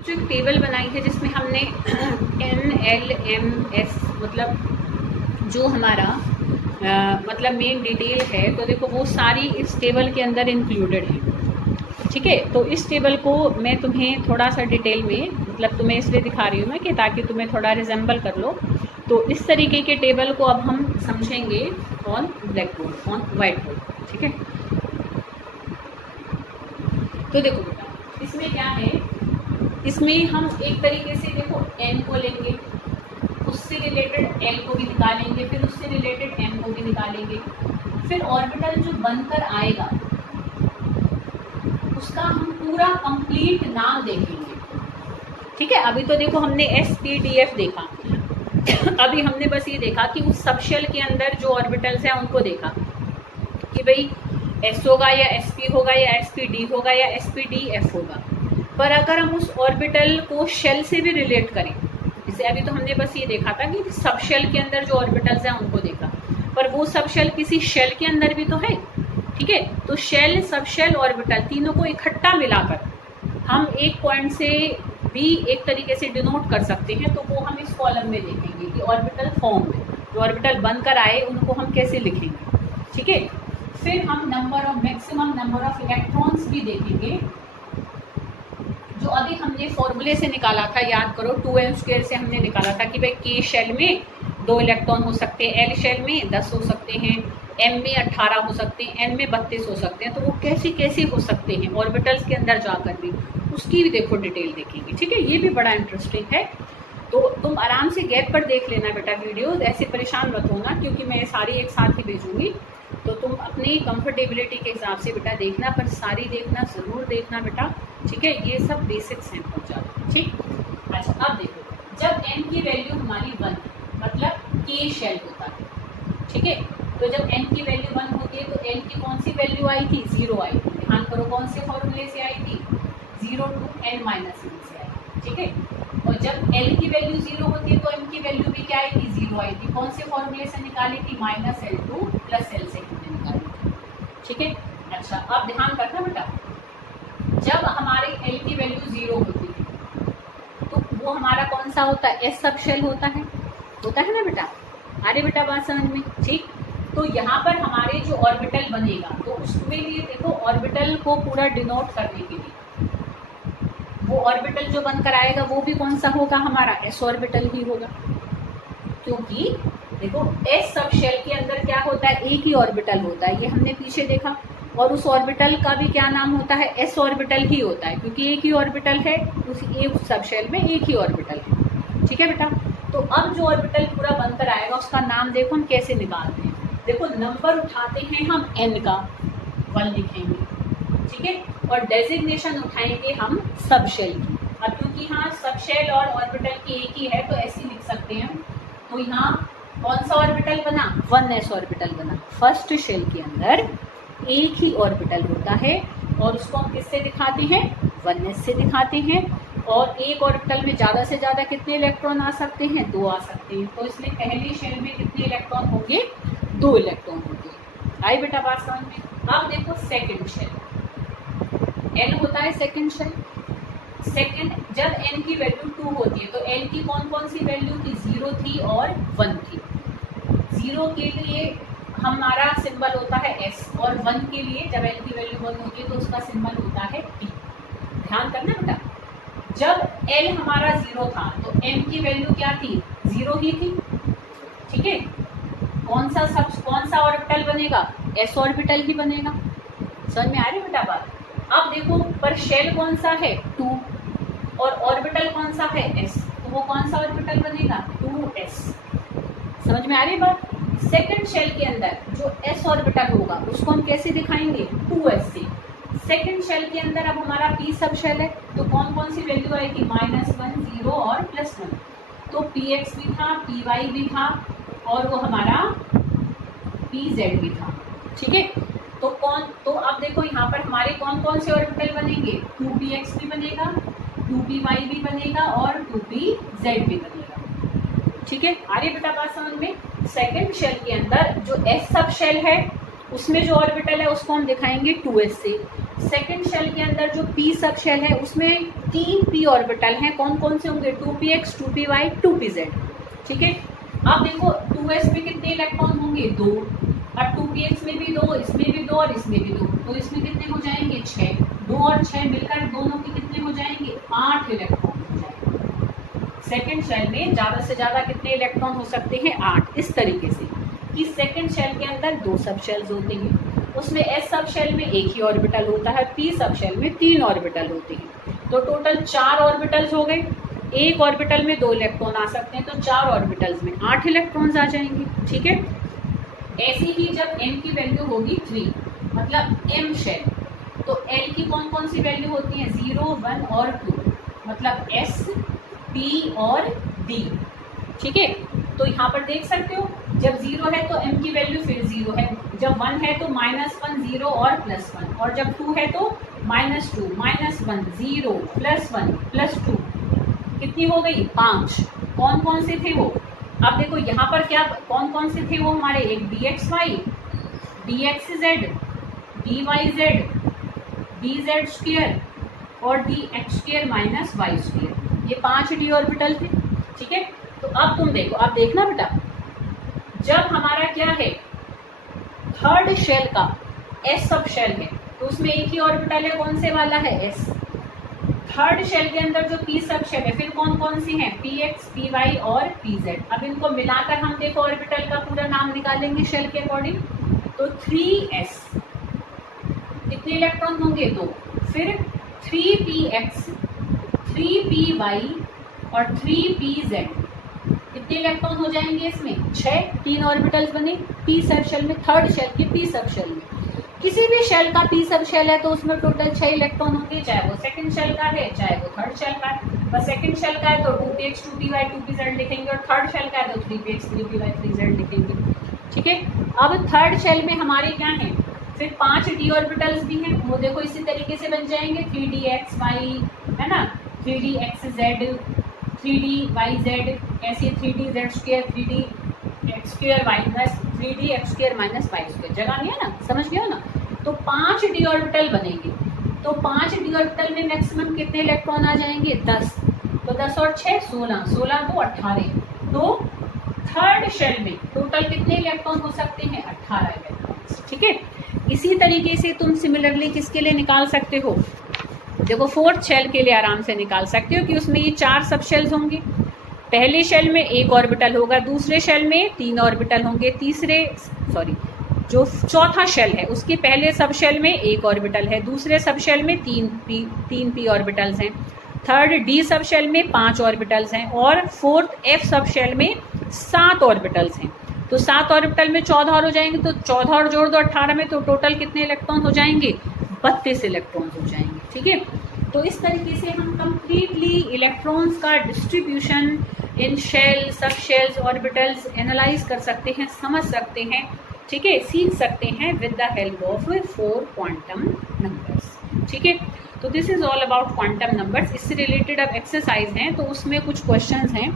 जो एक टेबल बनाई है जिसमें हमने NLMS मतलब जो हमारा मतलब मेन डिटेल है, तो देखो वो सारी इस टेबल के अंदर इंक्लूडेड है। ठीक है, तो इस टेबल को मैं तुम्हें थोड़ा सा डिटेल में मतलब तुम्हें इसलिए दिखा रही हूँ मैं कि ताकि तुम्हें थोड़ा रिजेंबल कर लो। तो इस तरीके के टेबल को अब हम समझेंगे on black board, on white board. ठीक है, तो देखो बेटा इसमें क्या है, इसमें हम एक तरीके से देखो n को लेंगे, उससे रिलेटेड l को भी निकालेंगे, फिर उससे रिलेटेड m को भी निकालेंगे, फिर ऑर्बिटल जो बनकर आएगा उसका हम पूरा कंप्लीट नाम देखेंगे। ठीक है, अभी तो देखो हमने SPDF देखा अभी हमने बस ये देखा कि उस सबशेल के अंदर जो ऑर्बिटल्स हैं उनको देखा कि भाई S होगा या SP होगा या SPD होगा या SPDF होगा। पर अगर हम उस ऑर्बिटल को शेल से भी रिलेट करें, जैसे अभी तो हमने बस ये देखा था कि सबशेल के अंदर जो ऑर्बिटल्स हैं उनको देखा, पर वो सबशेल किसी शेल के अंदर भी तो है। ठीक है, तो शेल, सबशेल, ऑर्बिटल तीनों को इकट्ठा मिलाकर हम एक पॉइंट से भी एक तरीके से डिनोट कर सकते हैं। तो वो हम इस कॉलम में देखेंगे कि ऑर्बिटल फॉर्म में जो ऑर्बिटल बनकर आए उनको हम कैसे लिखेंगे। ठीक है, फिर हम number of maximum number of electrons भी देखेंगे, जो अभी हमने फॉर्मूले से निकाला था, याद करो 2m² से हमने निकाला था कि भाई K शेल में 2 इलेक्ट्रॉन हो सकते हैं, L शेल में 10 हो सकते हैं, M में 18 हो सकते हैं, N में 32 हो सकते हैं। तो वो कैसे कैसे हो सकते हैं ऑर्बिटल्स के अंदर जाकर भी, उसकी भी देखो डिटेल देखेंगे। ठीक है, ये भी बड़ा इंटरेस्टिंग है। तो तुम आराम से गैप पर देख लेना बेटा वीडियो, ऐसे परेशान मत होना क्योंकि मैं सारी एक साथ ही भेजूंगी। तो तुम अपनी कंफर्टेबिलिटी के हिसाब से बेटा देखना, पर सारी देखना, ज़रूर देखना बेटा। ठीक है, ये सब बेसिक्स हैं बहुत ज़्यादा। ठीक, अच्छा अब देखो, जब n की वैल्यू हमारी 1 मतलब K शेल होता है। ठीक है, तो जब n की वैल्यू 1 होती है तो n की कौन सी वैल्यू आई थी, 0 आई थी। ध्यान करो कौन से फॉर्मूले से आई थी, 0 to n - 1 से आई। ठीक है, और जब l की वैल्यू 0 होती है तो m की वैल्यू भी क्या आई थी, 0 आई थी। कौन से फॉर्मूले से निकाली थी, -L2 + L से हमने निकाली थी। ठीक है, अच्छा अब ध्यान करना बेटा, जब हमारे l की वैल्यू 0 होती है तो वो हमारा कौन सा होता है, S सबशेल होता है ना बेटा। अरे बेटा बात समझ में। ठीक, तो यहाँ पर हमारे जो ऑर्बिटल बनेगा तो उसमें लिए देखो ऑर्बिटल को पूरा डिनोट करने के लिए वो ऑर्बिटल जो बनकर आएगा वो भी कौन सा होगा, हमारा S ऑर्बिटल ही होगा। क्योंकि देखो S सबशेल के अंदर क्या होता है, एक ही ऑर्बिटल होता है, ये हमने पीछे देखा। और उस ऑर्बिटल का भी क्या नाम होता है, S ऑर्बिटल ही होता है, क्योंकि एक ही ऑर्बिटल है, उसी एक सबशेल में एक ही ऑर्बिटल है। ठीक है बेटा, तो अब जो ऑर्बिटल पूरा बनकर आएगा उसका नाम देखो हम कैसे निकालते हैं। देखो नंबर उठाते हैं हम n का, 1 लिखेंगे। ठीक है, और डेजिग्नेशन उठाएंगे हम सबशेल की। अब क्योंकि यहाँ सबशेल और ऑर्बिटल की एक ही है तो ऐसे लिख सकते हैं। तो यहाँ कौन सा ऑर्बिटल बना, 1s ऑर्बिटल बना। फर्स्ट शेल के अंदर एक ही ऑर्बिटल होता है और उसको हम किससे दिखाते हैं, 1s से दिखाते हैं। और एक ऑर्बिटल में ज़्यादा से ज़्यादा कितने इलेक्ट्रॉन आ सकते हैं, 2 आ सकते हैं। तो इसलिए पहली शेल में कितने इलेक्ट्रॉन होंगे, 2 इलेक्ट्रॉन होंगे। आई बेटा बात समझ में। अब देखो सेकंड शेल, L होता है सेकंड शेल। सेकंड जब n की वैल्यू 2 होती है तो L की कौन कौन सी वैल्यू थी, 0 थी और 1 थी। 0 के लिए हमारा सिंबल होता है S और 1 के लिए जब L की वैल्यू 1 होती है तो उसका सिंबल होता है P। ध्यान करना बेटा, जब L हमारा 0 था तो M की वैल्यू क्या थी, 0 ही थी। ठीक है, कौन सा ऑर्बिटल बनेगा, S ऑर्बिटल ही बनेगा। समझ में आ रही बेटा बात। अब देखो पर शेल कौन सा है, 2 और ऑर्बिटल कौन सा है, S, तो वो कौन सा ऑर्बिटल बनेगा, 2s। समझ में आ रही बात। सेकंड शेल के अंदर जो S ऑर्बिटल होगा उसको हम कैसे दिखाएंगे, 2s से। सेकंड शेल के अंदर अब हमारा P सब शेल है तो कौन कौन सी वैल्यू आएगी, -1, 0 और +1। तो Px भी था, Py भी था और वो हमारा Pz भी था। ठीक है, तो अब देखो यहाँ पर हमारे कौन कौन से ऑर्बिटल बनेंगे, 2px भी बनेगा, 2py भी बनेगा और 2pz भी बनेगा। ठीक है, आ रही बेटा बात समझ में। सेकंड शेल के अंदर जो S सब शेल है उसमें जो ऑर्बिटल है उसको हम दिखाएंगे 2s से। सेकंड शेल के अंदर जो P सब शेल है उसमें 3 p ऑर्बिटल हैं, कौन कौन से होंगे, 2px 2py 2pz। ठीक है, अब देखो 2s में कितने इलेक्ट्रॉन होंगे, 2, और 2px में भी 2, इसमें भी 2 और इसमें भी 2, तो इसमें कितने हो जाएंगे 6, 2 और 6 मिलकर दोनों के कितने हो जाएंगे 8 इलेक्ट्रॉन हो जाएंगे। सेकंड शेल में ज़्यादा से ज़्यादा कितने इलेक्ट्रॉन हो सकते हैं 8। इस तरीके से कि सेकंड शेल के अंदर 2 सब शेल्स होते हैं, उसमें s सब शेल में एक ही ऑर्बिटल होता है, p सब शेल में 3 ऑर्बिटल होते हैं, तो टोटल 4 ऑर्बिटल्स हो गए। एक ऑर्बिटल में 2 इलेक्ट्रॉन आ सकते हैं, तो 4 ऑर्बिटल्स में 8 इलेक्ट्रॉन्स आ जाएंगे। ठीक है, ऐसे ही जब m की वैल्यू होगी 3, मतलब m शेल, तो l की कौन कौन सी वैल्यू होती है, 0, 1 और 2, मतलब s, p और d। ठीक है, तो यहाँ पर देख सकते हो जब 0 है तो m की वैल्यू फिर 0 है, जब 1 है तो -1 0 और +1, और जब 2 है तो -2 -1 0 +1 +2, कितनी हो गई 5। कौन कौन से थे वो, अब देखो यहाँ पर क्या कौन कौन से थे वो हमारे, एक dxy, dxz, dyz, dz² और dx² - y², ये 5 d ऑर्बिटल थे। ठीक है, तो अब तुम देखो, अब देखना बेटा, जब हमारा क्या है थर्ड शेल का s सब शेल है, तो उसमें एक ही ऑर्बिटल है, कौन से वाला है s। थर्ड शेल के अंदर जो p सब शेल है, फिर कौन कौन सी हैं, px py और pz। अब इनको मिलाकर हम देखो ऑर्बिटल का पूरा नाम निकालेंगे शेल के अकॉर्डिंग, तो 3s कितने इलेक्ट्रॉन होंगे 2, फिर 3px 3py और 3pz कितने इलेक्ट्रॉन हो जाएंगे इसमें 6, 3 ऑर्बिटल्स बने p सब शेल में, थर्ड शेल के p सब शेल में। किसी भी शेल का p सब शेल है तो उसमें टोटल 6 इलेक्ट्रॉन होंगे, चाहे वो सेकंड शेल का है चाहे वो थर्ड शेल का है। बस सेकंड शेल का है तो 2px 2py 2pz लिखेंगे, और थर्ड शेल का है तो 3px 3py 3z लिखेंगे। ठीक है, अब थर्ड शेल में हमारे क्या हैं, फिर 5 d ऑर्बिटल्स भी हैं, वो देखो इसी तरीके से बन जाएंगे, 3dxy है ना, 3dxz 3dyz, ऐसे 3dz², 3dx² minus 3dx² - y², जगह नहीं है ना, समझ गया ना। तो 5 d ऑर्बिटल बनेंगे, तो 5 d ऑर्बिटल में मैक्सिमम कितने इलेक्ट्रॉन आ जाएंगे 10, तो 10 और 6 16, 16 को 18, तो थर्ड शेल में टोटल कितने इलेक्ट्रॉन हो सकते हैं 18 इलेक्ट्रॉन। ठीक है, इसी तरीके से तुम सिमिलरली किसके लिए निकाल सकते हो, देखो फोर्थ शेल के लिए आराम से निकाल सकते हो कि उसमें ये 4 सब शेल्स होंगे, पहले शेल में 1 ऑर्बिटल होगा, दूसरे शेल में 3 ऑर्बिटल होंगे, जो चौथा शेल है उसके पहले सब शेल में 1 ऑर्बिटल है, दूसरे सब शेल में 3 p ऑर्बिटल्स हैं, थर्ड d सब शेल में 5 ऑर्बिटल्स हैं, और फोर्थ f सब शेल में 7 ऑर्बिटल्स हैं। तो 7 ऑर्बिटल में 14 और हो जाएंगे, तो 14 और जोड़ दो 18 में, तो टोटल कितने इलेक्ट्रॉन हो जाएंगे 32 इलेक्ट्रॉन हो जाएंगे। ठीक है, तो इस तरीके से हम कंप्लीटली इलेक्ट्रॉन्स का distribution in shell, sub shells, orbitals analyse कर सकते हैं, समझ सकते हैं। ठीक है, सीख सकते हैं with the help of 4 quantum numbers. ठीक है, तो this is all about quantum numbers. इससे रिलेटेड अब एक्सरसाइज हैं, तो उसमें कुछ क्वेश्चंस हैं,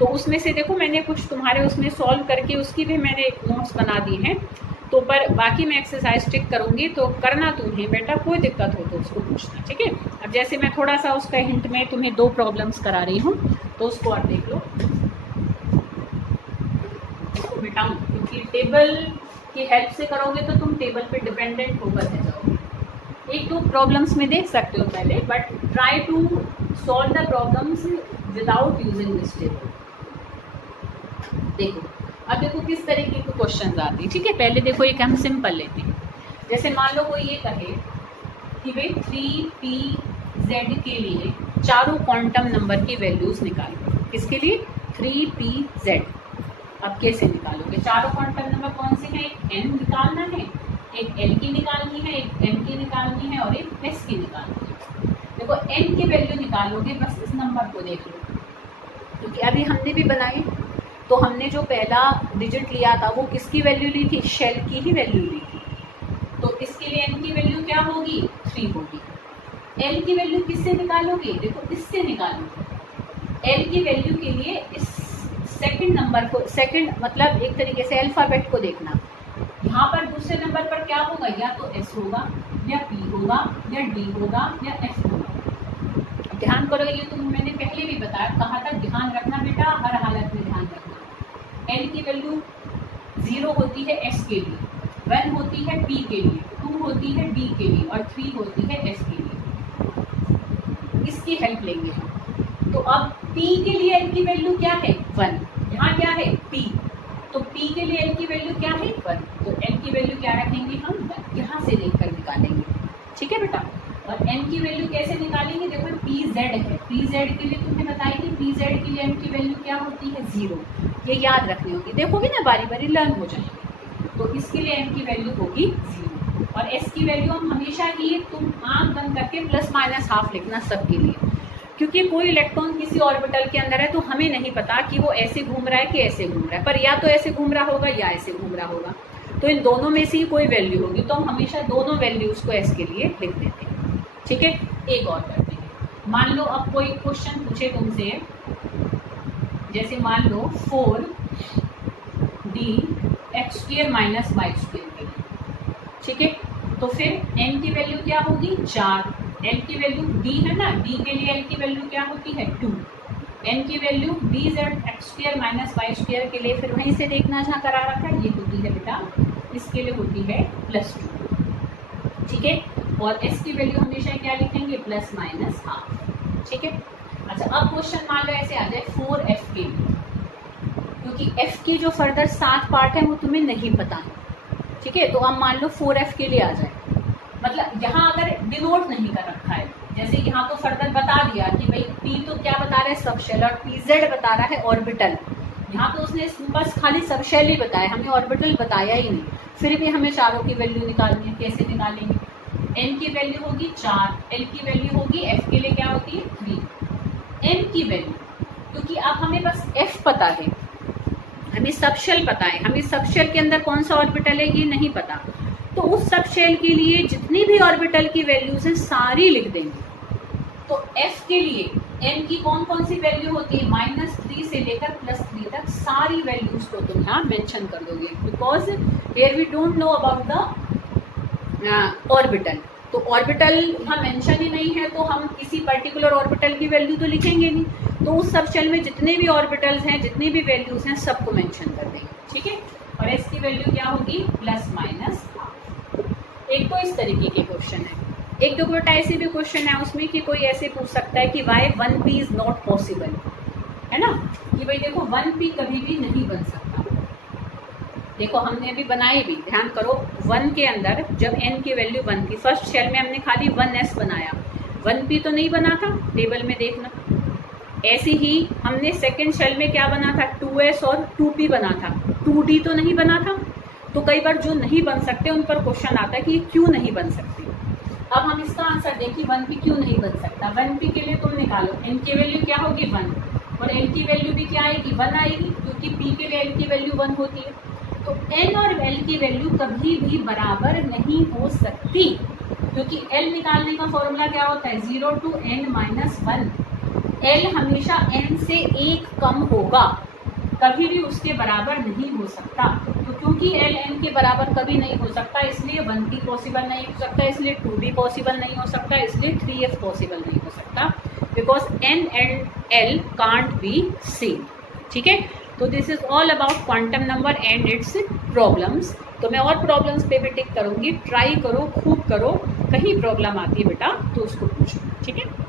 तो उसमें से देखो मैंने कुछ तुम्हारे उसमें सॉल्व करके उसकी भी मैंने नोट्स बना दिए हैं, तो पर बाकी मैं एक्सरसाइज टिक करूँगी, तो करना तुम्हें बेटा, कोई दिक्कत हो तो उसको पूछना। ठीक है, अब जैसे मैं थोड़ा सा उसका हिंट में तुम्हें 2 प्रॉब्लम्स करा रही हूँ, तो उसको आप देख लो, इसको मिटाऊँ, क्योंकि टेबल की हेल्प से करोगे तो तुम टेबल पे डिपेंडेंट होकर रह जाओगे। 1-2 प्रॉब्लम्स में देख सकते हो पहले, but try to solve the problems without using this table. देखो, अब देखो किस तरीके के क्वेश्चंस आते हैं। ठीक है, पहले देखो एक हम सिंपल लेते हैं, जैसे मान लो कोई ये कहे कि भाई 3pz के लिए चारों क्वांटम नंबर की वैल्यूज निकालो। किसके लिए 3pz। अब कैसे निकालोगे, चारों क्वांटम नंबर कौन से हैं, एक n निकालना है, एक l की निकालनी है, एक m की निकालनी है और एक s की निकालनी है। देखो n की वैल्यू निकालोगे, बस इस नंबर को देख लो, क्योंकि अभी हमने भी बनाई, तो हमने जो पहला डिजिट लिया था वो किसकी वैल्यू ली थी, शेल की ही वैल्यू ली थी, तो इसके लिए n की वैल्यू क्या होगी 3 होगी। l की वैल्यू किससे निकालोगे, देखो इससे निकालोगे। l की वैल्यू के लिए इस सेकंड नंबर को, सेकंड मतलब एक तरीके से अल्फ़ाबेट को देखना, यहाँ पर दूसरे नंबर पर क्या होगा, या तो s होगा या p होगा या d होगा या f होगा। ध्यान करो, ये तो मैंने पहले भी बताया, कहा था ध्यान रखना बेटा, हर हालत में ध्यान रखना। एन की वैल्यू 0 होती है एस के लिए, 1 होती है पी के लिए, 2 होती है डी के लिए और 3 होती है एस के लिए। इसकी हेल्प लेंगे हम। तो अब पी के लिए एन की वैल्यू क्या है 1, यहाँ क्या है पी, तो पी के लिए एन की वैल्यू क्या है 1, तो एन की वैल्यू क्या रखेंगे हम 1, यहाँ से देखकर निकालेंगे। ठीक है बेटा, और एन की वैल्यू कैसे निकालेंगे, देखो पी जेड है, पी जेड के लिए तुम्हें बताई थी, पी जेड के लिए एन की वैल्यू क्या होती है 0, ये याद रखनी होगी, देखोगे ना बारी बारी लर्न हो जाएगी। तो इसके लिए एन की वैल्यू होगी 0 और एस की वैल्यू हम हमेशा ही तुम आंख बंद करके प्लस माइनस हाफ लिखना सबके लिए, क्योंकि कोई इलेक्ट्रॉन किसी ऑर्बिटल के अंदर है तो हमें नहीं पता कि वो ऐसे घूम रहा है कि ऐसे घूम रहा है, पर या तो ऐसे घूम रहा होगा या ऐसे घूम रहा होगा, तो इन दोनों में से ही कोई वैल्यू होगी, तो हम हमेशा दोनों वैल्यूज को एस के लिए लिख देते हैं। ठीक है, एक और करते हैं। मान लो अब कोई क्वेश्चन पूछे तुमसे, जैसे मान लो 4d x² माइनस y² के लिए। ठीक है, तो फिर n की वैल्यू क्या होगी 4, l की वैल्यू d है ना, d के लिए l की वैल्यू क्या होती है 2, n की value dz x² minus y² के लिए फिर वहीं से देखना जहाँ करा रखा है, ये होती है बेटा, इसके लिए होती है +2। ठीक है, और s की वैल्यू हमेशा क्या लिखेंगे प्लस माइनस हाफ। ठीक है, अच्छा अब क्वेश्चन मान लो ऐसे आ जाए 4f के लिए, क्योंकि f की जो फर्दर 7 पार्ट है वो तुम्हें नहीं पता है। ठीक है, तो अब मान लो 4f के लिए आ जाए, मतलब यहाँ अगर डिनोट नहीं कर रखा है, जैसे यहाँ तो फर्दर बता दिया कि भाई p तो क्या बता रहा है सबशेल और pz बता रहा है ऑर्बिटल, यहाँ तो उसने बस खाली सबशेल ही बताया, हमें ऑर्बिटल बताया ही नहीं, फिर भी हमें चारों की वैल्यू निकालनी है। कैसे निकालेंगे, n की वैल्यू होगी 4, l की वैल्यू होगी, f के लिए क्या होती है 3, n की वैल्यू, क्योंकि अब हमें बस f पता है, हमें सबशेल पता है, हमें सबशेल के अंदर कौन सा ऑर्बिटल है ये नहीं पता, तो उस सबशेल के लिए जितनी भी ऑर्बिटल की वैल्यूज हैं सारी लिख देंगे। तो f के लिए n की कौन कौन सी वैल्यू होती है -3 से लेकर +3 तक, सारी वैल्यूज को तुम यहाँ मेंशन कर दोगे, because here we don't know about the orbital. तो ऑर्बिटल यहाँ मेंशन ही नहीं है तो हम किसी पर्टिकुलर ऑर्बिटल की वैल्यू तो लिखेंगे नहीं, तो उस सबशेल में जितने भी ऑर्बिटल्स हैं, जितनी भी वैल्यूज हैं, सबको मेंशन कर देंगे। ठीक है, और s की वैल्यू क्या होगी प्लस माइनस हाफ। एक तो इस तरीके के क्वेश्चन है, एक दो बेटा ऐसे भी क्वेश्चन है उसमें कि कोई ऐसे पूछ सकता है कि Y 1p is not possible, है ना, कि भाई देखो 1p कभी भी नहीं बन सकता। देखो हमने अभी बनाई भी, ध्यान करो 1 के अंदर जब n की वैल्यू 1 थी, फर्स्ट शेल में हमने खाली 1s बनाया, 1p तो नहीं बना था, टेबल में देखना। ऐसे ही हमने सेकेंड शेल में क्या बना था 2s और 2p बना था, 2d तो नहीं बना था। तो कई बार जो नहीं बन सकते उन पर क्वेश्चन आता है कि क्यों नहीं बन सकते। अब हम इसका आंसर देखिए 1p क्यों नहीं बन सकता। 1p के लिए तुम निकालो, n की वैल्यू क्या होगी 1 और l की वैल्यू भी क्या आएगी 1 आएगी, क्योंकि p के लिए l की वैल्यू 1 होती है। तो n और l की वैल्यू कभी भी बराबर नहीं हो सकती, क्योंकि l निकालने का फॉर्मूला क्या होता है 0 to n-1। l हमेशा n से 1 कम होगा, कभी भी उसके बराबर नहीं हो सकता। तो क्योंकि l n के बराबर कभी नहीं हो सकता, इसलिए 1p पॉसिबल नहीं हो सकता, इसलिए 2d पॉसिबल नहीं हो सकता, इसलिए 3f पॉसिबल नहीं हो सकता, because n and l can't be same. ठीक है, तो this is all about quantum number and it's problems. तो मैं और प्रॉब्लम्स पे भी टिक करूँगी, ट्राई करो, खूब करो, कहीं प्रॉब्लम आती है बेटा तो उसको पूछो। ठीक है।